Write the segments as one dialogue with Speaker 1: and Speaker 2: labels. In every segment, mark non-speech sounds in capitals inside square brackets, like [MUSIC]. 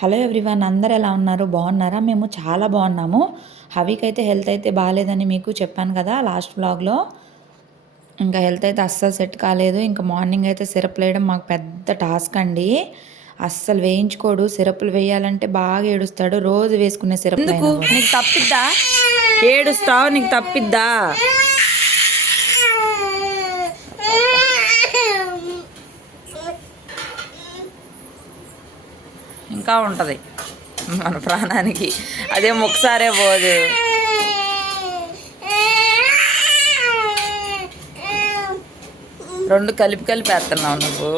Speaker 1: Hello everyone అందరు ఎలా ఉన్నారు? బాగున్నారా? మేము చాలా బాగున్నాము. హవికి అయితే హెల్త్ అయితే బాగాలేదని మీకు చెప్పాను కదా లాస్ట్ వ్లాగ్లో. ఇంకా హెల్త్ అయితే అస్సలు సెట్ కాలేదు. ఇంకా మార్నింగ్ అయితే సిరప్ వేయడం మాకు పెద్ద టాస్క్ అండి. అస్సలు వేయించుకోడు. సిరప్లు వేయాలంటే బాగా ఏడుస్తాడు. రోజు వేసుకునే సిరప్
Speaker 2: నీకు తప్పిద్దా? ఏడుస్తావు నీకు తప్పిద్దా? ఇంకా ఉంటుంది. మన ప్రాణానికి అదే ఒకసారే పోదు. రెండు కలిపి కలిపి వేస్తున్నావు నువ్వు.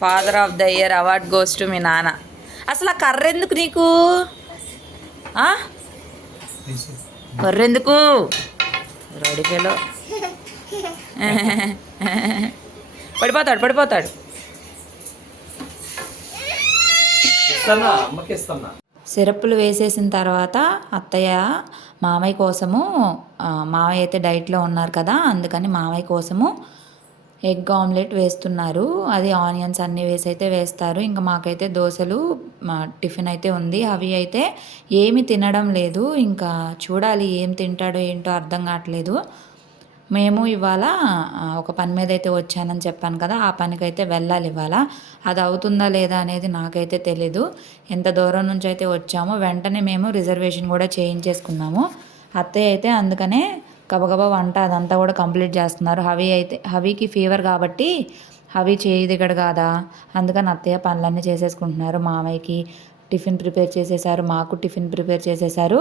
Speaker 2: Father of the year award goes to మీ నాన్న. అసలు ఆ కర్ర ఎందుకు నీకు? కర్ర ఎందుకు? Ready fellow. [LAUGHS] పడిపోతాడు పడిపోతాడు.
Speaker 3: సిరప్పులు
Speaker 1: సిరప్లు వేసేసిన తర్వాత అత్తయ్య మామయ్య కోసము మామయ్య అయితే డైట్లో ఉన్నారు కదా అందుకని మామయ్య కోసము ఎగ్ ఆమ్లెట్ వేస్తున్నారు. అది ఆనియన్స్ అన్నీ వేసి అయితే వేస్తారు. ఇంకా మాకైతే దోశలు మా టిఫిన్ అయితే ఉంది. అవి అయితే ఏమి తినడం లేదు. ఇంకా చూడాలి ఏం తింటాడో ఏంటో అర్థం కావట్లేదు. మేము ఇవాళ ఒక పని మీద అయితే వచ్చానని చెప్పాను కదా ఆ పనికైతే వెళ్ళాలి ఇవాళ. అది అవుతుందా లేదా అనేది నాకైతే తెలీదు. ఎంత దూరం నుంచి అయితే వచ్చామో వెంటనే మేము రిజర్వేషన్ కూడా చేయించేసుకున్నాము. అత్తయ్య అయితే అందుకనే గబగబా వంట అదంతా కూడా కంప్లీట్ చేస్తున్నారు. హవి అయితే హవికి ఫీవర్ కాబట్టి హవి చేయి దిగడు కాదా? అందుకని అత్తయ్య పనులన్నీ చేసేసుకుంటున్నారు. మామయ్యకి టిఫిన్ ప్రిపేర్ చేసేసారు మాకు టిఫిన్ ప్రిపేర్ చేసేసారు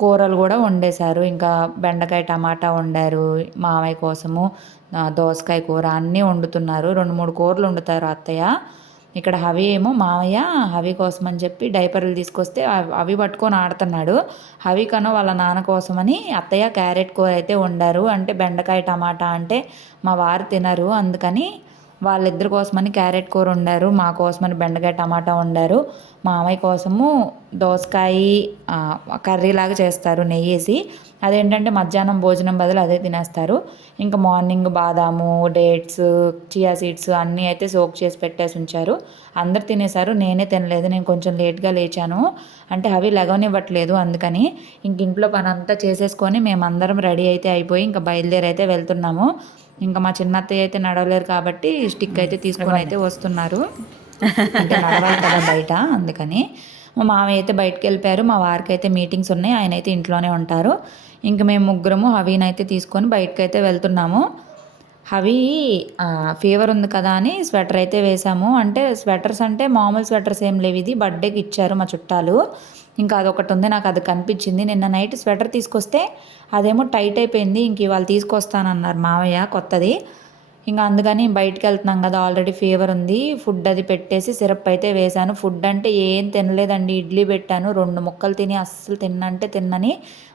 Speaker 1: కూరలు కూడా వండేశారు. ఇంకా బెండకాయ టమాటా వండారు. మామయ్య కోసము దోసకాయ కూర అన్నీ వండుతున్నారు. రెండు మూడు కూరలు వండుతారు అత్తయ్య. ఇక్కడ హవి ఏమో మామయ్య హవి కోసం అని చెప్పి డైపర్లు తీసుకొస్తే అవి- అవి పట్టుకొని ఆడుతున్నాడు. హవి కను వాళ్ళ నాన్న కోసమని అత్తయ్య క్యారెట్ కూర అయితే వండారు. అంటే బెండకాయ టమాటా అంటే మా వారు తినరు. అందుకని వాళ్ళిద్దరి కోసమని క్యారెట్ కూర వండారు మా కోసమని బెండకాయ టమాటా వండారు. మామయ్య కోసము దోసకాయ కర్రీలాగా చేస్తారు నెయ్యి వేసి అదేంటంటే మధ్యాహ్నం భోజనం బదులు అదే తినేస్తారు. ఇంకా మార్నింగ్ బాదాము డేట్స్ చియా సీడ్స్ అన్నీ అయితే సోక్ చేసి పెట్టేసి ఉంచారు. అందరు తినేశారు నేనే తినలేదు నేను కొంచెం లేట్గా లేచాను. అంటే అవి లెగవనివ్వట్లేదు అందుకని ఇంక ఇంట్లో పని అంతా చేసేసుకొని మేమందరం రెడీ అయితే అయిపోయి ఇంకా బయలుదేరి అయితే వెళ్తున్నాము. ఇంకా మా చిన్నత్తయ్య అయితే నడవలేరు కాబట్టి స్టిక్ అయితే తీసుకొని అయితే వస్తున్నారు. అంటే నడవాలి కదా బయట అందుకని. మా మామయ్య అయితే బయటకు వెళ్ళిపోయారు. మా వారికి అయితే మీటింగ్స్ ఉన్నాయి. ఆయన అయితే ఇంట్లోనే ఉంటారు. ఇంక మేము ముగ్గురము హవీని అయితే తీసుకొని బయటకు అయితే వెళ్తున్నాము. హవి ఫీవర్ ఉంది కదా అని స్వెటర్ అయితే వేసాము. అంటే స్వెటర్స్ అంటే మామూలు స్వెటర్స్ ఏం లేవు ఇది. బర్త్డేకి ఇచ్చారు మా చుట్టాలు. ఇంకా అదొకటి ఉంది నాకు అది కనిపించింది. నిన్న నైట్ స్వెటర్ తీసుకొస్తే అదేమో టైట్ అయిపోయింది ఇంక ఇవాళ తీసుకొస్తానన్నారు మావయ్య కొత్తది. ఇంకా అందుకని బయటికి వెళ్తున్నాం కదా ఆల్రెడీ ఫీవర్ ఉంది. ఫుడ్ అది పెట్టేసి సిరప్ అయితే వేశాను. ఫుడ్ అంటే ఏం తినలేదండి. ఇడ్లీ పెట్టాను రెండు ముక్కలు తిని అస్సలు తిన్నంటే తిన్నని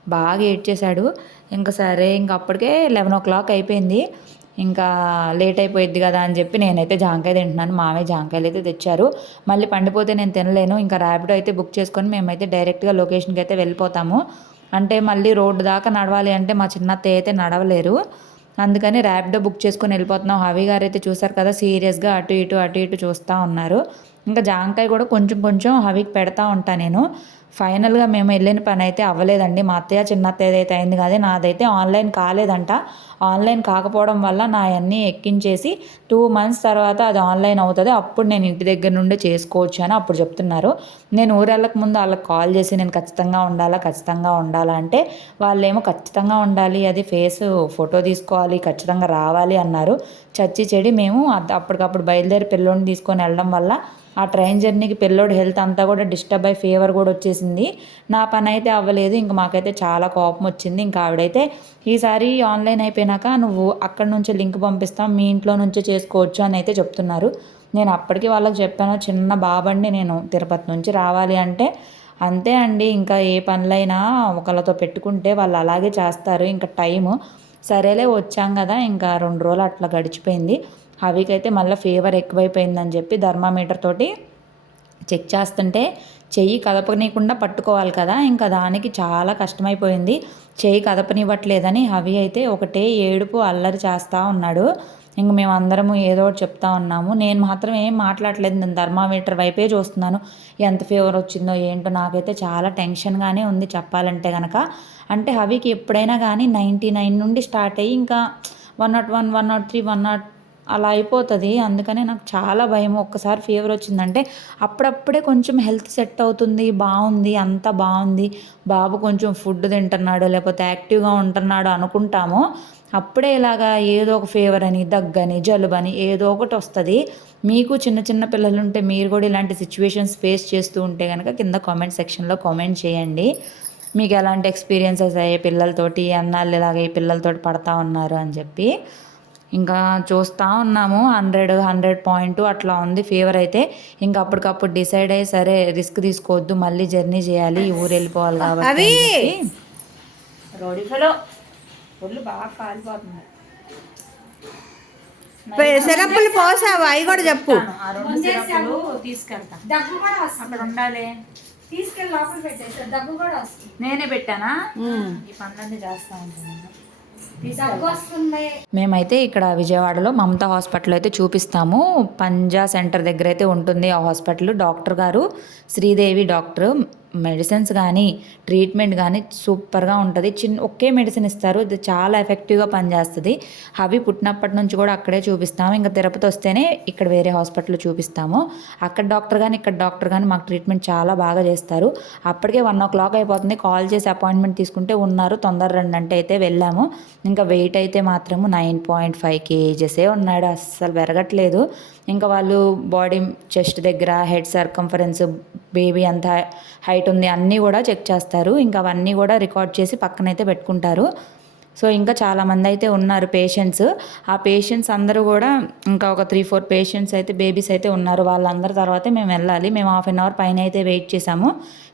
Speaker 1: బాగా ఏడ్చేశాడు. ఇంకా సరే ఇంకా అప్పటికే లెవెన్ ఓ క్లాక్ అయిపోయింది. ఇంకా లేట్ అయిపోయిద్ది కదా అని చెప్పి నేనైతే జాంకాయ తింటున్నాను. మామే జాంకాయలు అయితే తెచ్చారు. మళ్ళీ పండిపోతే నేను తినలేను. ఇంకా ర్యాపిడో అయితే బుక్ చేసుకొని మేమైతే డైరెక్ట్గా లొకేషన్కి అయితే వెళ్ళిపోతాము. అంటే మళ్ళీ రోడ్డు దాకా నడవాలి అంటే మా చిన్నత్తయ్య అయితే నడవలేరు. అందుకని ర్యాపిడో బుక్ చేసుకొని వెళ్ళిపోతున్నాం. హవి గారు అయితే చూసారు కదా సీరియస్గా అటు ఇటు అటు ఇటు చూస్తూ ఉన్నారు. ఇంకా జాంకాయ కూడా కొంచెం కొంచెం హవికి పెడతా ఉంటాను నేను. ఫైనల్గా మేము వెళ్ళిన పని అయితే అవ్వలేదండి. మా అత్తయ్య చిన్న అత్తయ్య అయితే అయింది కానీ నాదైతే ఆన్లైన్ కాలేదంట. ఆన్లైన్ కాకపోవడం వల్ల నా అన్నీ ఎక్కించేసి టూ మంత్స్ తర్వాత అది ఆన్లైన్ అవుతుంది. అప్పుడు నేను ఇంటి దగ్గర నుండి చేసుకోవచ్చు అని అప్పుడు చెప్తున్నారు. నేను ఊరెళ్ళక ముందు వాళ్ళకి కాల్ చేసి నేను ఖచ్చితంగా ఉండాలా ఖచ్చితంగా ఉండాలా అంటే వాళ్ళేమో ఖచ్చితంగా ఉండాలి అది ఫేస్ ఫోటో తీసుకోవాలి ఖచ్చితంగా రావాలి అన్నారు. చచ్చి చెడి మేము అప్పటికప్పుడు బయలుదేరి పిల్లోని తీసుకొని వెళ్ళడం వల్ల ఆ ట్రైన్ జర్నీకి పిల్లోడి హెల్త్ అంతా కూడా డిస్టర్బ్ అయ్యి ఫీవర్ కూడా వచ్చేసింది. నా పని అయితే అవ్వలేదు ఇంక మాకైతే చాలా కోపం వచ్చింది. ఇంకా ఆవిడైతే ఈసారి ఆన్లైన్ అయిపోయినాక నువ్వు అక్కడ నుంచి లింక్ పంపిస్తాం మీ ఇంట్లో నుంచే చేసుకోవచ్చు అని అయితే చెప్తున్నారు. నేను అప్పటికి వాళ్ళకి చెప్పాను చిన్న బాబండి నేను తిరుపతి నుంచి రావాలి అంటే అంతే అండి ఇంకా ఏ పనులైనా ఒకళ్ళతో పెట్టుకుంటే వాళ్ళు అలాగే చేస్తారు ఇంకా టైము. సరేలే వచ్చాం కదా ఇంకా రెండు రోజులు అట్లా గడిచిపోయింది. హవికైతే మళ్ళీ ఫీవర్ ఎక్కువైపోయిందని చెప్పి థర్మామీటర్ తోటి చెక్ చేస్తుంటే చెయ్యి కదపనీయకుండా పట్టుకోవాలి కదా ఇంకా దానికి చాలా కష్టమైపోయింది. చెయ్యి కదపనివ్వట్లేదని హవి అయితే ఒకటే ఏడుపు అల్లరి చేస్తూ ఉన్నాడు. ఇంక మేము అందరము ఏదో ఒకటి చెప్తా ఉన్నాము. నేను మాత్రం ఏం మాట్లాడలేదు నేను థర్మామీటర్ వైపే చూస్తున్నాను. ఎంత ఫీవర్ వచ్చిందో ఏంటో నాకైతే చాలా టెన్షన్గానే ఉంది చెప్పాలంటే కనుక అంటే హవికి ఎప్పుడైనా కానీ నైంటీ నైన్ నుండి స్టార్ట్ అయ్యి ఇంకా one not one one not three one not అలా అయిపోతుంది. అందుకనే నాకు చాలా భయం. ఒక్కసారి ఫీవర్ వచ్చిందంటే అప్పుడప్పుడే కొంచెం హెల్త్ సెట్ అవుతుంది. బాగుంది. అంతా బాగుంది. బాబు కొంచెం ఫుడ్ తింటున్నాడు లేకపోతే యాక్టివ్గా ఉంటున్నాడు అనుకుంటాము అప్పుడే ఇలాగా ఏదో ఒక ఫీవర్ అని దగ్గని జలుబని ఏదో ఒకటి వస్తుంది. మీకు చిన్న చిన్న పిల్లలు ఉంటే మీరు కూడా ఇలాంటి సిచ్యువేషన్స్ ఫేస్ చేస్తూ ఉంటే కనుక కింద కామెంట్ సెక్షన్లో కామెంట్ చేయండి. మీకు ఎలాంటి ఎక్స్పీరియన్సెస్ అయ్యే పిల్లలతోటి అన్నాళ్ళు ఇలాగ ఈ పిల్లలతోటి పడతా ఉన్నారు అని చెప్పి. ఇంకా చూస్తూ ఉన్నాము. హండ్రెడ్ హండ్రెడ్ పాయింట్ అట్లా ఉంది. ఫీవర్ అయితే ఇంకా అప్పటికప్పుడు డిసైడ్ అయ్యి సరే రిస్క్ తీసుకోవద్దు మళ్ళీ జర్నీ చేయాలి ఈ ఊరు వెళ్ళిపోవాలి కాబట్టి రోడీ ఫెలో ఒళ్ళు బాగా కాలిపోతుంది
Speaker 4: సిరప్పులు పోసావు? అవి కూడా చెప్పు.
Speaker 1: తీసుకెళ్తా.
Speaker 5: దగ్గు కూడా వస్తుంది.
Speaker 1: అక్కడ ఉండాలి.
Speaker 5: తీసుకెళ్ళి లోపల పెట్టేసారు దగ్గు కూడా వస్తుంది.
Speaker 1: నేనే పెట్టానా? ఈ పనులన్నీ చేస్తా ఉంటాను. మేమైతే ఇక్కడ విజయవాడలో మమతా హాస్పిటల్ అయితే చూపిస్తాము. పంజా సెంటర్ దగ్గర అయితే ఉంటుంది ఆ హాస్పిటల్. డాక్టర్ గారు శ్రీదేవి డాక్టర్ మెడిసిన్స్ కానీ ట్రీట్మెంట్ కానీ సూపర్గా ఉంటుంది. చిన్న ఒకే మెడిసిన్ ఇస్తారు. ఇది చాలా ఎఫెక్టివ్గా పనిచేస్తుంది. అవి పుట్టినప్పటి నుంచి కూడా అక్కడే చూపిస్తాము. ఇంకా తిరుపతి వస్తేనే ఇక్కడ వేరే హాస్పిటల్ చూపిస్తాము. అక్కడ డాక్టర్ కానీ ఇక్కడ డాక్టర్ కానీ మాకు ట్రీట్మెంట్ చాలా బాగా చేస్తారు. అప్పటికే వన్ ఓ క్లాక్ అయిపోతుంది. కాల్ చేసి అపాయింట్మెంట్ తీసుకుంటే ఉన్నారు. తొందర రండి అంటే అయితే వెళ్ళాము. ఇంకా వెయిట్ అయితే మాత్రము నైన్ పాయింట్ ఫైవ్ కేజెసే ఉన్నాడు. అస్సలు పెరగట్లేదు. ఇంకా వాళ్ళు బాడీ చెస్ట్ దగ్గర హెడ్ సర్కంఫరెన్స్ బేబీ ఎంత హైట్ ఉంది అన్నీ కూడా చెక్ చేస్తారు. ఇంకా అవన్నీ కూడా రికార్డ్ చేసి పక్కనైతే పెట్టుకుంటారు. సో ఇంకా చాలామంది అయితే ఉన్నారు పేషెంట్స్ ఆ పేషెంట్స్ అందరూ కూడా ఇంకా ఒక త్రీ ఫోర్ పేషెంట్స్ అయితే బేబీస్ అయితే ఉన్నారు. వాళ్ళందరి తర్వాతే మేము వెళ్ళాలి. మేము హాఫ్ అన్ అవర్ పైన అయితే వెయిట్ చేసాము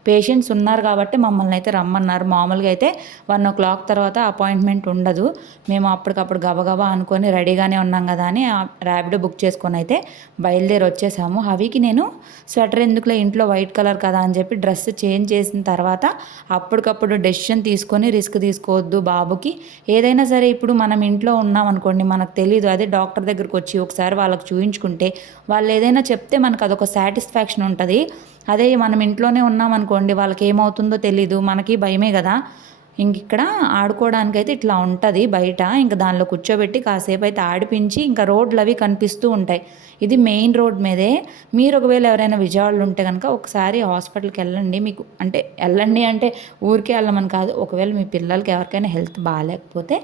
Speaker 1: పేషెంట్స్ ఉన్నారు కాబట్టి మమ్మల్ని అయితే రమ్మన్నారు. మామూలుగా అయితే వన్ ఓ క్లాక్ తర్వాత అపాయింట్మెంట్ ఉండదు. మేము అప్పటికప్పుడు గబగబా అనుకొని రెడీగానే ఉన్నాం కదా అని ర్యాపిడో బుక్ చేసుకొని అయితే బయలుదేరి వచ్చేసాము. హవికి నేను స్వెటర్ ఎందుకులే ఇంట్లో వైట్ కలర్ కదా అని చెప్పి డ్రెస్ చేంజ్ చేసిన తర్వాత అప్పటికప్పుడు డెసిషన్ తీసుకొని రిస్క్ తీసుకోవద్దు బాబుకి. ఏదైనా సరే ఇప్పుడు మనం ఇంట్లో ఉన్నాం అనుకోండి మనకు తెలియదు అదే డాక్టర్ దగ్గరకు వచ్చి ఒకసారి వాళ్ళకి చూయించుకుంటే వాళ్ళు ఏదైనా చెప్తే మనకు అదొక సాటిస్ఫాక్షన్ ఉంటుంది. అదే మనం ఇంట్లోనే ఉన్నాం అనుకోండి వాళ్ళకి ఏమవుతుందో తెలీదు మనకి భయమే కదా. ఇంక ఇక్కడ ఆడుకోవడానికి అయితే ఇట్లా ఉంటుంది బయట. ఇంకా దానిలో కూర్చోబెట్టి కాసేపు అయితే ఆడిపించి ఇంకా రోడ్లు అవి కనిపిస్తూ ఉంటాయి. ఇది మెయిన్ రోడ్ మీదే. మీరు ఒకవేళ ఎవరైనా విజయవాడలో ఉంటే కనుక ఒకసారి హాస్పిటల్కి వెళ్ళండి. మీకు అంటే వెళ్ళండి అంటే ఊరికే వెళ్ళమని కాదు. ఒకవేళ మీ పిల్లలకి ఎవరికైనా హెల్త్ బాగాలేకపోతే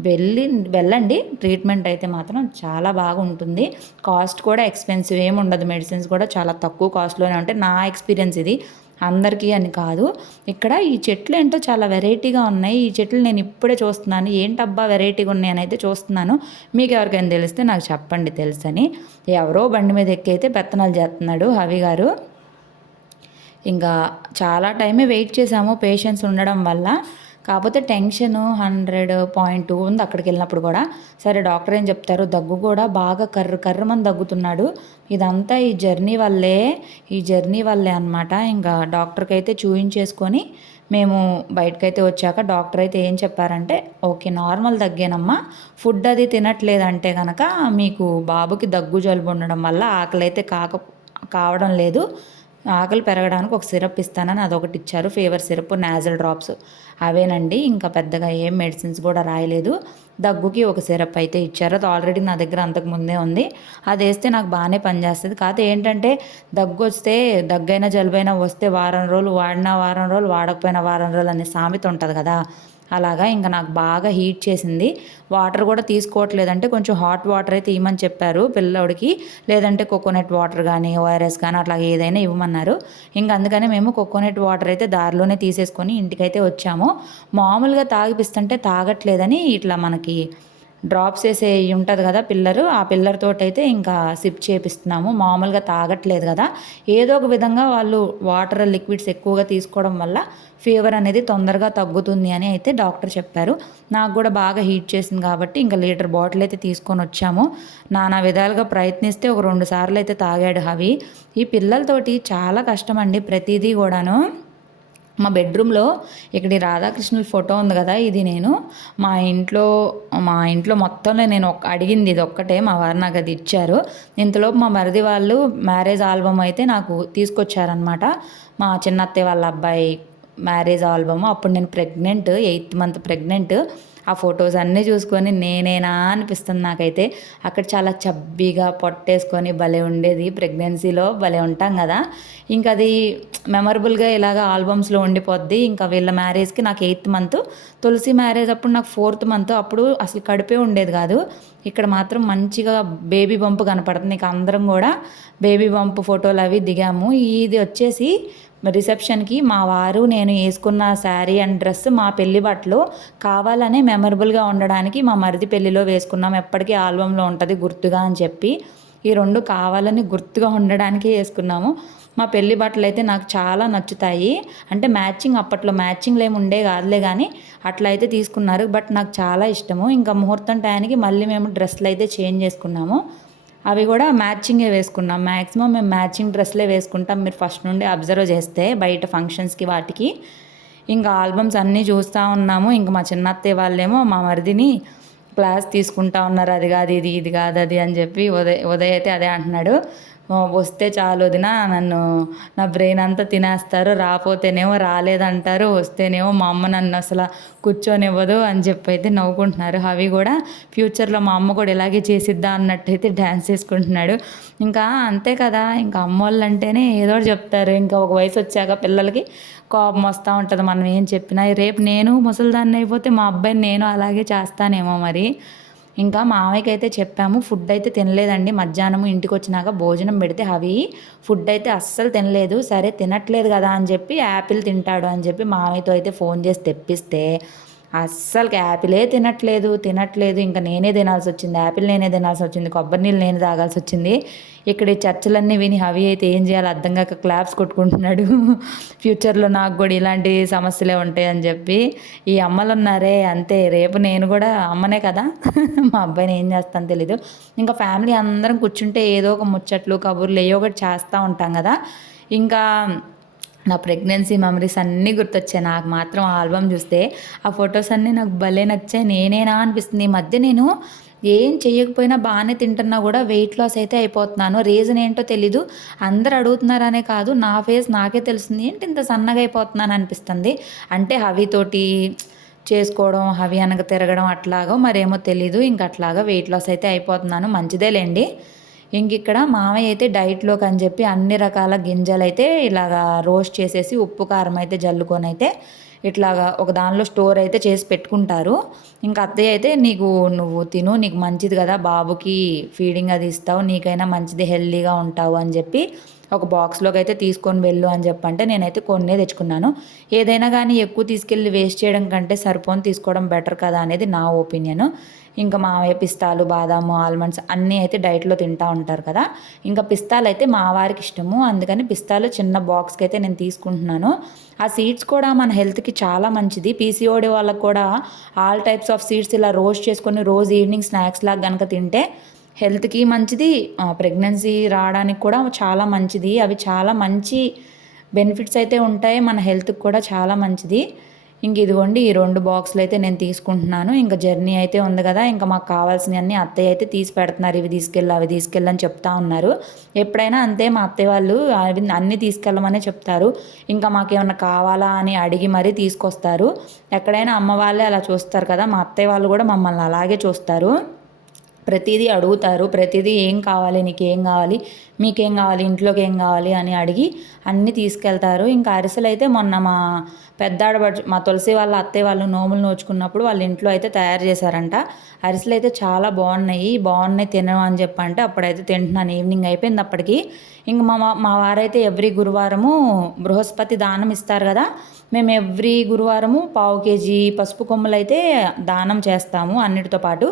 Speaker 1: వెళ్ళి వెళ్ళండి. ట్రీట్మెంట్ అయితే మాత్రం చాలా బాగుంటుంది. కాస్ట్ కూడా ఎక్స్పెన్సివ్ ఏమి ఉండదు. మెడిసిన్స్ కూడా చాలా తక్కువ కాస్ట్లోనే ఉంటాయి. నా ఎక్స్పీరియన్స్ ఇది. అందరికీ అని కాదు. ఇక్కడ ఈ చెట్లు ఏంటో చాలా వెరైటీగా ఉన్నాయి. ఈ చెట్లు నేను ఇప్పుడే చూస్తున్నాను. ఏంటబ్బా వెరైటీగా ఉన్నాయి అయితే చూస్తున్నాను. మీకు ఎవరికైనా తెలిస్తే నాకు చెప్పండి తెలుసని. ఎవరో బండి మీద ఎక్కి అయితే పెత్తనాలు చేస్తున్నాడు హవి గారు. ఇంకా చాలా టైమే వెయిట్ చేసాము పేషెంట్స్ ఉండడం వల్ల కాకపోతే టెన్షన్ హండ్రెడ్ పాయింట్ టూ ఉంది అక్కడికి వెళ్ళినప్పుడు కూడా. సరే డాక్టర్ ఏం చెప్తారు? దగ్గు కూడా బాగా కర్ర కర్రమని దగ్గుతున్నాడు ఇదంతా ఈ జర్నీ వల్లే ఈ జర్నీ వల్లే అనమాట ఇంకా డాక్టర్కి అయితే చూయించేసుకొని మేము బయటకైతే వచ్చాక డాక్టర్ అయితే ఏం చెప్పారంటే ఓకే నార్మల్ దగ్గేనమ్మా. ఫుడ్ అది తినట్లేదంటే కనుక మీకు బాబుకి దగ్గు జలుబు ఉండడం వల్ల ఆకలి అయితే కాక కావడం లేదు. ఆకలి పెరగడానికి ఒక సిరప్ ఇస్తానని అదొకటి ఇచ్చారు. ఫీవర్ సిరప్ నాజల్ డ్రాప్స్ అవేనండి. ఇంకా పెద్దగా ఏం మెడిసిన్స్ కూడా రాయలేదు. దగ్గుకి ఒక సిరప్ అయితే ఇచ్చారు. అది ఆల్రెడీ నా దగ్గర అంతకు ముందే ఉంది. అది వేస్తే నాకు బాగానే పనిచేస్తుంది. కాకపోతే ఏంటంటే దగ్గు వస్తే దగ్గైనా జలుబైనా వస్తే వారం రోజులు వాడినా వారం రోజులు వాడకపోయినా వారం రోజులు అనే సామెత ఉంటుంది కదా. అలాగా ఇంకా నాకు బాగా హీట్ చేసింది. వాటర్ కూడా తీసుకోవట్లేదంటే కొంచెం హాట్ వాటర్ అయితే ఇవ్వమని చెప్పారు పిల్లోడికి. లేదంటే కోకోనట్ వాటర్ కానీ ఓఆర్ఎస్ కానీ అట్లా ఏదైనా ఇవ్వమన్నారు. ఇంకా అందుకనే మేము కోకోనట్ వాటర్ అయితే దారిలోనే తీసేసుకొని ఇంటికైతే వచ్చాము. మామూలుగా తాగిపిస్తుంటే తాగట్లేదని ఇట్లా మనకి డ్రాప్స్ వేసే ఉంటుంది కదా పిల్లరు ఆ పిల్లర్ అయితే ఇంకా సిప్ చేపిస్తున్నాము. మామూలుగా తాగట్లేదు కదా. ఏదో ఒక విధంగా వాళ్ళు వాటర్ లిక్విడ్స్ ఎక్కువగా తీసుకోవడం వల్ల ఫీవర్ అనేది తొందరగా తగ్గుతుంది అని అయితే డాక్టర్ చెప్పారు. నాకు కూడా బాగా హీట్ చేసింది కాబట్టి ఇంకా లీటర్ బాటిల్ అయితే తీసుకొని వచ్చాము. నానా విధాలుగా ప్రయత్నిస్తే ఒక రెండు సార్లు అయితే తాగాడు అవి ఈ పిల్లలతోటి చాలా కష్టం అండి ప్రతిదీ కూడాను. మా బెడ్రూమ్లో ఇక్కడ రాధాకృష్ణుల ఫోటో ఉంది కదా ఇది నేను. మా ఇంట్లో మా ఇంట్లో మొత్తంలో నేను ఒక్క అడిగింది ఇది ఒక్కటే మా వారు నాకు అది ఇచ్చారు. ఇంతలోపు మా మరిది వాళ్ళు మ్యారేజ్ ఆల్బమ్ అయితే నాకు తీసుకొచ్చారనమాట మా చిన్నత్తయ్య వాళ్ళ అబ్బాయి మ్యారేజ్ ఆల్బమ్ అప్పుడు నేను ప్రెగ్నెంట్ ఎయిత్ మంత్ ప్రెగ్నెంట్. ఆ ఫొటోస్ అన్నీ చూసుకొని నేనేనా అనిపిస్తుంది నాకైతే. అక్కడ చాలా చబ్బీగా పొట్టేసుకొని భలే ఉండేది. ప్రెగ్నెన్సీలో భలే ఉంటాం కదా. ఇంకా అది మెమరబుల్గా ఇలాగ ఆల్బమ్స్లో ఉండిపోద్ది. ఇంకా వీళ్ళ మ్యారేజ్కి నాకు ఎయిత్ మంత్. తులసి మ్యారేజ్ అప్పుడు నాకు ఫోర్త్ మంత్. అప్పుడు అసలు కడిపే ఉండేది కాదు. ఇక్కడ మాత్రం మంచిగా బేబీ బంప్ కనపడుతుంది. ఇక అందరం కూడా బేబీ బంప్ ఫోటోలు అవి దిగాము. ఇది వచ్చేసి రిసెప్షన్కి మా వారు నేను వేసుకున్న శారీ అండ్ డ్రెస్ మా పెళ్ళి బట్టలు కావాలనే మెమరబుల్గా ఉండడానికి మా మరిది పెళ్ళిలో వేసుకున్నాం. ఎప్పటికీ ఆల్బంలో ఉంటుంది గుర్తుగా అని చెప్పి ఈ రెండు కావాలని గుర్తుగా ఉండడానికి వేసుకున్నాము. మా పెళ్ళి బట్టలు అయితే నాకు చాలా నచ్చుతాయి. అంటే మ్యాచింగ్ అప్పట్లో మ్యాచింగ్లు ఏమి ఉండే కాదులే కానీ అట్లా అయితే తీసుకున్నారు. బట్ నాకు చాలా ఇష్టము. ఇంకా ముహూర్తం టయానికి మళ్ళీ మేము డ్రెస్సులు అయితే చేంజ్ చేసుకున్నాము. అవి కూడా మ్యాచింగే వేసుకున్నాం. మ్యాక్సిమం మేము మ్యాచింగ్ డ్రెస్లే వేసుకుంటాం. మీరు ఫస్ట్ నుండి అబ్జర్వ్ చేస్తే బయట ఫంక్షన్స్కి వాటికి. ఇంకా ఆల్బమ్స్ అన్నీ చూస్తూ ఉన్నాము. ఇంకా మా చిన్నత్తయ్య వాళ్ళేమో మా మరిదిని క్లాస్ తీసుకుంటా ఉన్నారు. అది కాదు ఇది ఇది కాదు అది అని చెప్పి ఉదయ్ ఉదయ్ అయితే అదే అంటున్నాడు. వస్తే చాలు వదిన నన్ను నా బ్రెయిన్ అంతా తినేస్తారు రాపోతేనేమో రాలేదంటారు వస్తేనేమో మా అమ్మ నన్ను అసలు కూర్చొనివ్వదు అని చెప్పి అయితే నవ్వుకుంటున్నారు. అవి కూడా ఫ్యూచర్లో మా అమ్మ కూడా ఇలాగే చేసిద్దా అన్నట్టయితే డ్యాన్స్ చేసుకుంటున్నాడు. ఇంకా అంతే కదా ఇంకా అమ్మవాళ్ళు అంటేనే ఏదో ఒకటి చెప్తారు. ఇంకా ఒక వయసు వచ్చాక పిల్లలకి కోపం వస్తూ ఉంటుంది. మనం ఏం చెప్పినా రేపు నేను ముసలిదాన్ని అయిపోతే మా అబ్బాయిని నేను అలాగే చేస్తానేమో మరి. ఇంకా మామయ్యకి అయితే చెప్పాము ఫుడ్ అయితే తినలేదండి మధ్యాహ్నం ఇంటికి వచ్చినాక భోజనం పెడితే అవి ఫుడ్ అయితే అస్సలు తినలేదు సరే తినట్లేదు కదా అని చెప్పి యాపిల్ తింటాడు అని చెప్పి మామయ్యతో అయితే ఫోన్ చేసి తెప్పిస్తే అస్సలకి యాపిలే తినట్లేదు తినట్లేదు. ఇంకా నేనే తినాల్సి వచ్చింది యాపిల్ నేనే తినాల్సి వచ్చింది కొబ్బరి నీళ్ళు నేనే తాగాల్సి వచ్చింది. ఇక్కడ ఈ చర్చలన్నీ విని హవి అయితే ఏం చేయాలి? అర్థం కాక క్లాప్స్ కొట్టుకుంటున్నాడు. ఫ్యూచర్లో నాకు కూడా ఇలాంటి సమస్యలే ఉంటాయని చెప్పి ఈ అమ్మలు ఉన్నారే అంతే. రేపు నేను కూడా అమ్మనే కదా? మా అబ్బాయిని ఏం చేస్తాను తెలీదు. ఇంకా ఫ్యామిలీ అందరం కూర్చుంటే ఏదో ఒక ముచ్చట్లు కబుర్లు ఏవో ఒకటి చేస్తూ ఉంటాం కదా? ఇంకా నా ప్రెగ్నెన్సీ మెమరీస్ అన్నీ గుర్తొచ్చాయి. నాకు మాత్రం ఆ ఆల్బమ్ చూస్తే ఆ ఫొటోస్ అన్నీ నాకు భలే నచ్చాయి. నేనేనా అనిపిస్తుంది. ఈ మధ్య నేను ఏం చేయకపోయినా బాగానే తింటున్నా కూడా వెయిట్ లాస్ అయితే అయిపోతున్నాను. రీజన్ ఏంటో తెలీదు. అందరు అడుగుతున్నారనే కాదు. నా ఫేస్ నాకే తెలుస్తుంది. ఏంటి ఇంత సన్నగా అయిపోతున్నాను అనిపిస్తుంది. అంటే హవితోటి చేసుకోవడం హవి అనగా తిరగడం అట్లాగో మరేమో తెలీదు. ఇంక అట్లాగా వెయిట్ లాస్ అయితే అయిపోతున్నాను. మంచిదేలేండి. ఇంక ఇక్కడ మామయ్య అయితే డైట్లోకి అని చెప్పి అన్ని రకాల గింజలు అయితే ఇలాగా రోస్ట్ చేసేసి ఉప్పు కారం అయితే జల్లుకొని అయితే ఇట్లాగా ఒక దానిలో స్టోర్ అయితే చేసి పెట్టుకుంటారు. ఇంకా అత్తయ్య అయితే నీకు నువ్వు తిను నీకు మంచిది కదా బాబుకి ఫీడింగ్ అది ఇస్తావు నీకైనా మంచిది హెల్దీగా ఉంటావు అని చెప్పి ఒక బాక్స్లోకి అయితే తీసుకొని వెళ్ళు అని చెప్పంటే నేనైతే కొన్నే తెచ్చుకున్నాను. ఏదైనా కానీ ఎక్కువ తీసుకెళ్ళి వేస్ట్ చేయడం కంటే సరిపోని తీసుకోవడం బెటర్ కదా అనేది నా ఒపీనియన్. ఇంకా మావయ్య పిస్తాలు బాదాము ఆల్మండ్స్ అన్నీ అయితే డైట్లో తింటా ఉంటారు కదా. ఇంకా పిస్తాలు అయితే మా వారికి ఇష్టము. అందుకని పిస్తాలు చిన్న బాక్స్కి అయితే నేను తీసుకుంటున్నాను. ఆ సీడ్స్ కూడా మన హెల్త్కి చాలా మంచిది. పీసీఓడి వాళ్ళకి కూడా ఆల్ టైప్స్ ఆఫ్ సీడ్స్ ఇలా రోస్ట్ చేసుకొని రోజు ఈవినింగ్ స్నాక్స్ లాగా కనుక తింటే హెల్త్కి మంచిది ప్రెగ్నెన్సీ రావడానికి కూడా చాలా మంచిది. అవి చాలా మంచి బెనిఫిట్స్ అయితే ఉంటాయి. మన హెల్త్కి కూడా చాలా మంచిది. ఇంక ఇదిగోండి ఈ రెండు బాక్సులు అయితే నేను తీసుకుంటున్నాను. ఇంకా జర్నీ అయితే ఉంది కదా ఇంకా మాకు కావాల్సినవన్నీ అత్తయ్య అయితే తీసి పెడుతున్నారు. ఇవి తీసుకెళ్ళి అవి తీసుకెళ్ళని చెప్తా ఉన్నారు. ఎప్పుడైనా అంతే మా అత్తయ్య వాళ్ళు అవి అన్నీ తీసుకెళ్ళమనే చెప్తారు. ఇంకా మాకేమన్నా కావాలా అని అడిగి మరీ తీసుకొస్తారు. ఎక్కడైనా అమ్మ వాళ్ళే అలా చూస్తారు కదా మా అత్తయ్య వాళ్ళు కూడా మమ్మల్ని అలాగే చూస్తారు. ప్రతిదీ అడుగుతారు. ప్రతిదీ ఏం కావాలి? నీకు ఏం కావాలి? మీకేం కావాలి? ఇంట్లోకి ఏం కావాలి? అని అడిగి అన్నీ తీసుకెళ్తారు. ఇంకా అరిసెలు అయితే మొన్న మా పెద్ద ఆడబడు మా తులసి వాళ్ళ అత్తయ్య వాళ్ళు నోములు నోచుకున్నప్పుడు వాళ్ళ ఇంట్లో అయితే తయారు చేశారంట. అరిసెలు అయితే చాలా బాగున్నాయి. బాగున్నాయి తినడం అని చెప్పంటే అప్పుడైతే తింటున్నాను. ఈవినింగ్ అయిపోయింది అప్పటికి. ఇంక మా మా- మా వారైతే ఎవ్రీ గురువారము బృహస్పతి దానం ఇస్తారు కదా. మేము ఎవ్రీ గురువారము పావు కేజీ పసుపు కొమ్మలు అయితే దానం చేస్తాము అన్నిటితో పాటు.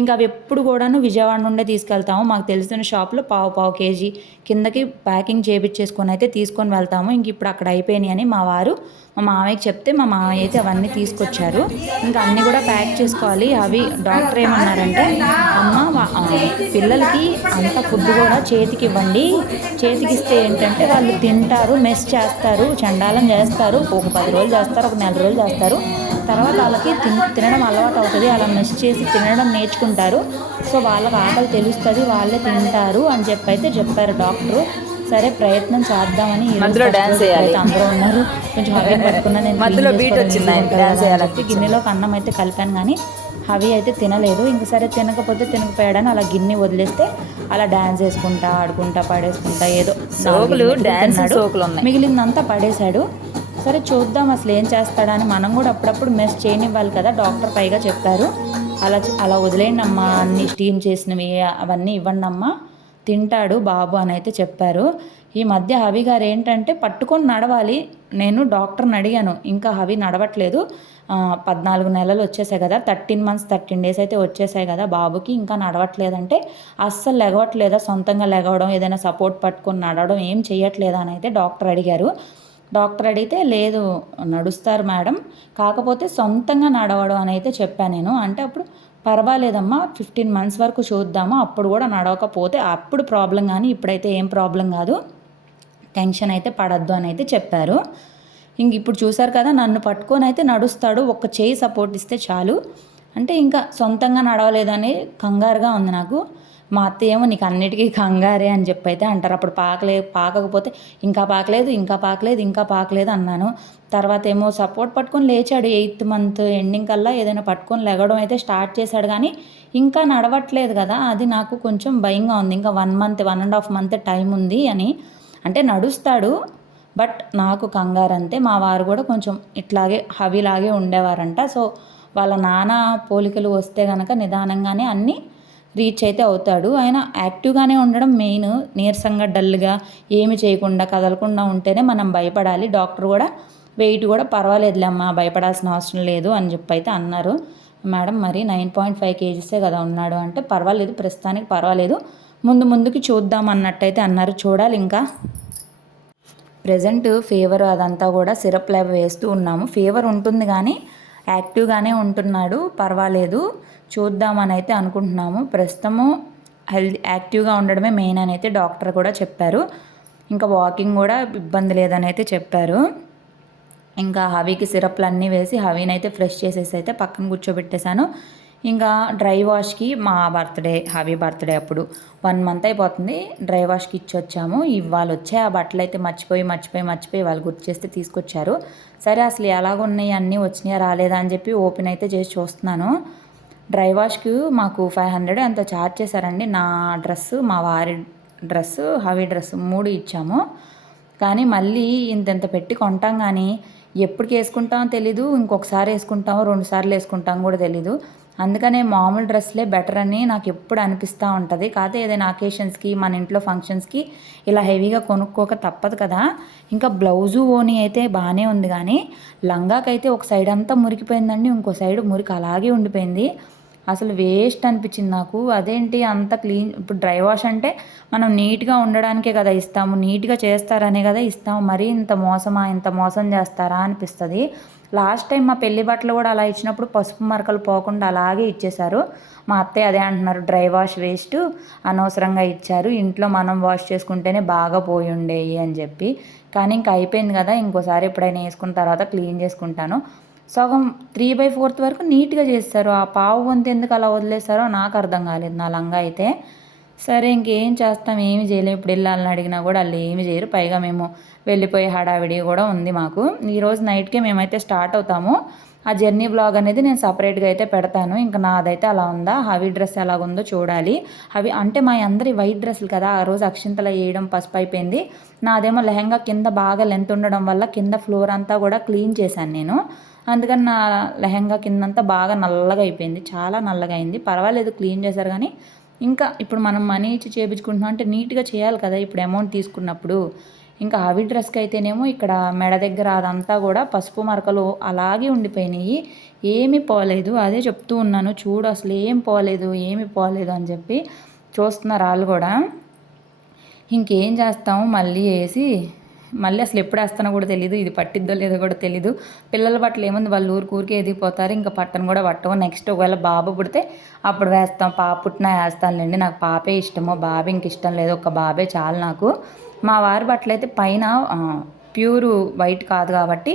Speaker 1: ఇంకా అవి ఎప్పుడు కూడాను విజయవాడ నుండే తీసుకెళ్తాము. మాకు తెలిసిన షాప్లో పావు పావు కేజీ కిందకి ప్యాకింగ్ చేపించేసుకొని అయితే తీసుకొని వెళ్తాము. ఇంక ఇప్పుడు అక్కడ అయిపోయినాయి అని మా వారు మా మామయ్యకి చెప్తే మా మామయ్య అయితే అవన్నీ తీసుకొచ్చారు. ఇంకా అన్నీ కూడా ప్యాక్ చేసుకోవాలి. అవి డాక్టర్ ఏమన్నారంటే అమ్మ పిల్లలకి అంత ఫుడ్ కూడా చేతికి ఇవ్వండి. చేతికి ఇస్తే ఏంటంటే వాళ్ళు తింటారు మెస్ చేస్తారు చండాలం చేస్తారు ఒక పది రోజులు చేస్తారు ఒక నెల రోజులు చేస్తారు. తర్వాత వాళ్ళకి తిన తినడం అలవాటు అవుతుంది. అలా మెస్ చేసి తినడం నేర్చుకుంటారు. సో వాళ్ళకి ఆకలి తెలుస్తుంది వాళ్ళే తింటారు అని చెప్పి అయితే చెప్పారు డాక్టరు. సరే ప్రయత్నం చేద్దామని
Speaker 2: మధ్యలో
Speaker 1: రోజు
Speaker 2: చేయాలి.
Speaker 1: అందరూ ఉన్నారు. కొంచెం హవి [LAUGHS] పట్టుకున్నా నేను
Speaker 2: మధ్యలో
Speaker 1: చేసుకోవడం
Speaker 2: వచ్చింది చేయాలని
Speaker 1: చెప్పి గిన్నెలోకి అన్నం అయితే కలిపాను కానీ హవి అయితే తినలేదు. ఇంక సరే తినకపోతే తినకపోయాడని అలా గిన్నె వదిలేస్తే అలా డాన్స్ వేసుకుంటా ఆడుకుంటా పడేసుకుంటా ఏదో
Speaker 2: సోకులు,
Speaker 1: తిన్నాడు.
Speaker 2: సోకులు ఉన్నాయి.
Speaker 1: మిగిలిందంతా పడేశాడు. సరే చూద్దాం అసలు ఏం చేస్తాడని మనం కూడా అప్పుడప్పుడు మెస్ చేయనివ్వాలి కదా డాక్టర్ పైగా చెప్పారు. అలా అలా వదిలేయండి అమ్మా అన్ని స్టీమ్ చేసినవి అవన్నీ ఇవ్వండి అమ్మా తింటాడు బాబు అని అయితే చెప్పారు. ఈ మధ్య హవి గారు ఏంటంటే పట్టుకొని నడవాలి. నేను డాక్టర్ని అడిగాను. ఇంకా హవి నడవట్లేదు. పద్నాలుగు నెలలు వచ్చేసాయి కదా. థర్టీన్ మంత్స్ థర్టీన్ డేస్ అయితే వచ్చేసాయి కదా బాబుకి. ఇంకా నడవట్లేదంటే అస్సలు లెగవట్లేదా? సొంతంగా లెగవడం ఏదైనా సపోర్ట్ పట్టుకొని నడవడం ఏం చేయట్లేదా అని అయితే డాక్టర్ అడిగారు. డాక్టర్ అడిగితే లేదు నడుస్తారు మేడం. కాకపోతే సొంతంగా నడవడం అని అయితే చెప్పాను నేను. అంటే అప్పుడు పర్వాలేదమ్మా ఫిఫ్టీన్ మంత్స్ వరకు చూద్దాము అప్పుడు కూడా నడవకపోతే అప్పుడు ప్రాబ్లం కానీ ఇప్పుడైతే ఏం ప్రాబ్లం కాదు. టెన్షన్ అయితే పడద్దు అని అయితే చెప్పారు. ఇంక ఇప్పుడు చూశారు కదా నన్ను పట్టుకొని అయితే నడుస్తాడు ఒక్క చేయి సపోర్ట్ ఇస్తే చాలు. అంటే ఇంకా సొంతంగా నడవలేదని కంగారుగా ఉంది నాకు. మా అత్త ఏమో నీకు అన్నిటికీ కంగారే అని చెప్పి అయితే అంటారు. అప్పుడు పాకలే పాకకపోతే ఇంకా పాకలేదు ఇంకా పాకలేదు ఇంకా పాకలేదు అన్నాను. తర్వాత ఏమో సపోర్ట్ పట్టుకొని లేచాడు. ఎయిత్ మంత్ ఎండింగ్ కల్లా ఏదైనా పట్టుకొని లెగడం అయితే స్టార్ట్ చేశాడు కానీ ఇంకా నడవట్లేదు కదా. అది నాకు కొంచెం భయంగా ఉంది. ఇంకా one month one and half month time ఉంది అని. అంటే నడుస్తాడు బట్ నాకు కంగారు అంతే. మా వారు కూడా కొంచెం ఇట్లాగే హవిలాగే ఉండేవారంట. సో వాళ్ళ నాన్న పోలికలు వస్తే కనుక నిదానంగానే అన్నీ రీచ్ అయితే అవుతాడు. ఆయన యాక్టివ్గానే ఉండడం మెయిన్. నీరసంగా డల్గా ఏమి చేయకుండా కదలకుండా ఉంటేనే మనం భయపడాలి. డాక్టర్ కూడా వెయిట్ కూడా పర్వాలేదులే అమ్మా భయపడాల్సిన అవసరం లేదు అని చెప్పి అయితే అన్నారు. మేడం మరి నైన్ పాయింట్ ఫైవ్ కేజీసే కదా ఉన్నాడు అంటే పర్వాలేదు ప్రస్తుతానికి పర్వాలేదు. ముందు ముందుకి చూద్దాం అన్నట్టయితే అన్నారు. చూడాలి ఇంకా. ప్రజెంట్ ఫీవర్ అదంతా కూడా సిరప్ లైవ్ వేస్తూ ఉన్నాము. ఫీవర్ ఉంటుంది కానీ యాక్టివ్గానే ఉంటున్నాడు. పర్వాలేదు. చూద్దామని అయితే అనుకుంటున్నాము. ప్రస్తుతము హెల్త్ యాక్టివ్గా ఉండడమే మెయిన్ అని అయితే డాక్టర్ కూడా చెప్పారు. ఇంకా వాకింగ్ కూడా ఇబ్బంది లేదని అయితే చెప్పారు. ఇంకా హవీకి సిరప్లు అన్నీ వేసి హవిని అయితే ఫ్రెష్ చేసేసి అయితే పక్కన కూర్చోబెట్టేశాను. ఇంకా డ్రై వాష్కి మా బర్త్డే హ్యాపీ బర్త్డే అప్పుడు వన్ మంత్ అయిపోతుంది. డ్రై వాష్కి ఇచ్చి వచ్చాము ఇవాళ వచ్చే ఆ బట్టలు అయితే మర్చిపోయి మర్చిపోయి మర్చిపోయి వాళ్ళు గుర్తు చేస్తే తీసుకొచ్చారు. సరే అసలు ఎలాగున్నాయి? అన్నీ వచ్చినాయా? రాలేదా? అని చెప్పి ఓపెన్ అయితే చేసి చూస్తున్నాను. డ్రై వాష్కి మాకు ఫైవ్ హండ్రెడ్ అంత ఛార్జ్ చేశారండి. నా డ్రెస్సు మా వారి డ్రెస్సు హవీ డ్రెస్సు మూడు ఇచ్చాము. కానీ మళ్ళీ ఇంతెంత పెట్టి కొంటాం కానీ ఎప్పటికి వేసుకుంటామో తెలీదు. ఇంకొకసారి వేసుకుంటామో రెండు సార్లు వేసుకుంటాం కూడా తెలీదు. అందుకనే మామూలు డ్రెస్లే బెటర్ అని నాకు ఎప్పుడు అనిపిస్తూ ఉంటుంది. కాకపోతే ఏదైనా అకేషన్స్కి మన ఇంట్లో ఫంక్షన్స్కి ఇలా హెవీగా కొనుక్కోక తప్పదు కదా. ఇంకా బ్లౌజు ఓని అయితే బాగానే ఉంది కానీ లంగాకైతే ఒక సైడ్ అంతా మురికిపోయిందండి ఇంకో సైడ్ మురికి అలాగే ఉండిపోయింది. అసలు వేస్ట్ అనిపించింది నాకు. అదేంటి అంత క్లీన్ ఇప్పుడు డ్రై వాష్ అంటే మనం నీట్గా ఉండడానికే కదా ఇస్తాము నీట్గా చేస్తారనే కదా ఇస్తాము. మరీ ఇంత మోసమా ఇంత మోసం చేస్తారా అనిపిస్తుంది. లాస్ట్ టైం మా పెళ్ళి బట్టలు కూడా అలా ఇచ్చినప్పుడు పసుపు మరకలు పోకుండా అలాగే ఇచ్చేశారు. మా అత్తయ్య అదే అంటున్నారు డ్రై వాష్ వేస్ట్ అనవసరంగా ఇచ్చారు. ఇంట్లో మనం వాష్ చేసుకుంటేనే బాగా పోయి ఉండేవి అని చెప్పి. కానీ ఇంకా అయిపోయింది కదా ఇంకోసారి ఎప్పుడైనా వేసుకున్న తర్వాత క్లీన్ చేసుకుంటాను. సగం త్రీ బై ఫోర్త్ వరకు నీట్గా చేస్తారు. ఆ పావు వంతు ఎందుకు అలా వదిలేస్తారో నాకు అర్థం కాలేదు. నా లంగా అయితే సరే ఇంకేం చేస్తాం? ఏమి చేయలేము ఇప్పుడు వెళ్ళాలని అడిగినా కూడా వాళ్ళు ఏమి చేయరు. పైగా మేము వెళ్ళిపోయే హడావిడి కూడా ఉంది మాకు. ఈరోజు నైట్కే మేమైతే స్టార్ట్ అవుతాము. ఆ జర్నీ బ్లాగ్ అనేది నేను సపరేట్గా అయితే పెడతాను. ఇంకా నాదైతే అలా ఉందా? హవి డ్రెస్ ఎలాగుందో చూడాలి. అవి అంటే మా అందరి వైట్ డ్రెస్సులు కదా. ఆ రోజు అక్షింతలు వేయడం పసుపు అయిపోయింది. నాదేమో లెహంగా కింద బాగా లెంత్ ఉండడం వల్ల కింద ఫ్లోర్ అంతా కూడా క్లీన్ చేశాను నేను. అందుకని నా లెహంగా కిందంతా బాగా నల్లగా అయిపోయింది. చాలా నల్లగా అయింది. పర్వాలేదు క్లీన్ చేశారు కానీ ఇంకా ఇప్పుడు మనం మనీ ఇచ్చి చేయించుకుంటున్నాం అంటే నీట్గా చేయాలి కదా ఇప్పుడు అమౌంట్ తీసుకున్నప్పుడు. ఇంకా అవి డ్రెస్కి అయితేనేమో ఇక్కడ మెడ దగ్గర అదంతా కూడా పసుపు మరకలు అలాగే ఉండిపోయినాయి. ఏమీ పోలేదు. అదే చెప్తూ ఉన్నాను. చూడు అసలు ఏం పోలేదు ఏమీ పోలేదు అని చెప్పి చూస్తున్నారు వాళ్ళు కూడా. ఇంకేం చేస్తాము మళ్ళీ వేసి మళ్ళీ అసలు ఎప్పుడు వేస్తానో కూడా తెలియదు ఇది పట్టిద్దో లేదో కూడా తెలియదు పిల్లల బట్టలు ఏముంది వాళ్ళు ఊరికి ఊరికి ఎదిగిపోతారు ఇంకా పట్టను కూడా పట్టము నెక్స్ట్ ఒకవేళ బాబు పుడితే అప్పుడు వేస్తాం. పాప పుట్టినా వేస్తానులేండి నాకు పాపే ఇష్టమో బాబే ఇంక ఇష్టం లేదు ఒక బాబే చాలు నాకు. మా వారి బట్టలు అయితే పైన ప్యూర్ వైట్ కాదు కాబట్టి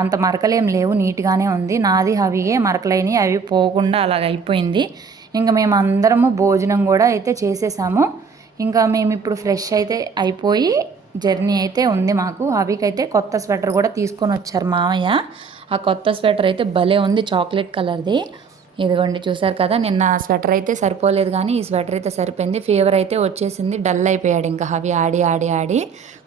Speaker 1: అంత మరకలేం లేవు నీట్గానే ఉంది. నాది అవియే మరకలైనవి అవి పోకుండా అలాగ అయిపోయింది. ఇంకా మేము అందరము భోజనం కూడా అయితే చేసేసాము. ఇంకా మేము ఇప్పుడు ఫ్రెష్ అయితే అయిపోయి జర్నీ అయితే ఉంది మాకు. అవికైతే కొత్త స్వెటర్ కూడా తీసుకొని వచ్చారు మామయ్య. ఆ కొత్త స్వెటర్ అయితే భలే ఉంది చాక్లెట్ కలర్ది. ఇదిగోండి చూసారు కదా నిన్న స్వెటర్ అయితే సరిపోలేదు కానీ ఈ స్వెటర్ అయితే సరిపోయింది. ఫీవర్ అయితే వచ్చేసింది డల్ అయిపోయాడు ఇంకా హవి. ఆడి ఆడి ఆడి.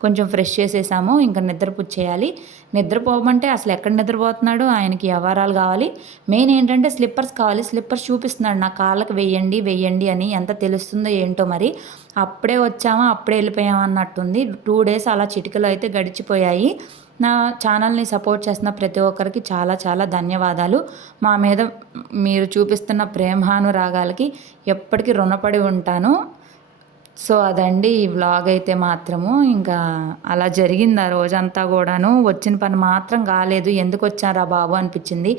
Speaker 1: కొంచెం ఫ్రెష్ చేసేసాము ఇంకా నిద్రపుచ్చేయాలి నిద్రపోమంటే అసలు ఎక్కడ నిద్రపోతున్నాడు? ఆయనకి వ్యవహారాలు కావాలి. మెయిన్ ఏంటంటే స్లిప్పర్స్ కావాలి. స్లిప్పర్స్ చూపిస్తున్నాడు నా కాళ్ళకి వెయ్యండి వెయ్యండి అని ఎంత తెలుస్తుందో ఏంటో మరి. అప్పుడే వచ్చామా అప్పుడే వెళ్ళిపోయామన్నట్టుంది టూ డేస్ అలా చిటికలు అయితే గడిచిపోయాయి. నా ఛానల్ని సపోర్ట్ చేస్తున్న ప్రతి ఒక్కరికి చాలా చాలా ధన్యవాదాలు. మా మీద మీరు చూపిస్తున్న ప్రేమానురాగాలకి ఎప్పటికీ రుణపడి ఉంటాను. సో అదండి ఈ వ్లాగ్ అయితే మాత్రము. ఇంకా అలా జరిగింది ఆ రోజంతా కూడాను? వచ్చిన పని మాత్రం కాలేదు. ఎందుకు వచ్చారా బాబు అనిపించింది.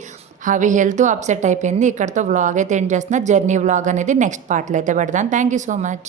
Speaker 1: అవి హెల్త్ అప్సెట్ అయిపోయింది. ఇక్కడతో వ్లాగ్ అయితే ఏం చేస్తున్నా. జర్నీ వ్లాగ్ అనేది నెక్స్ట్ పార్ట్లో అయితే పెడతాను థ్యాంక్ యూ సో మచ్.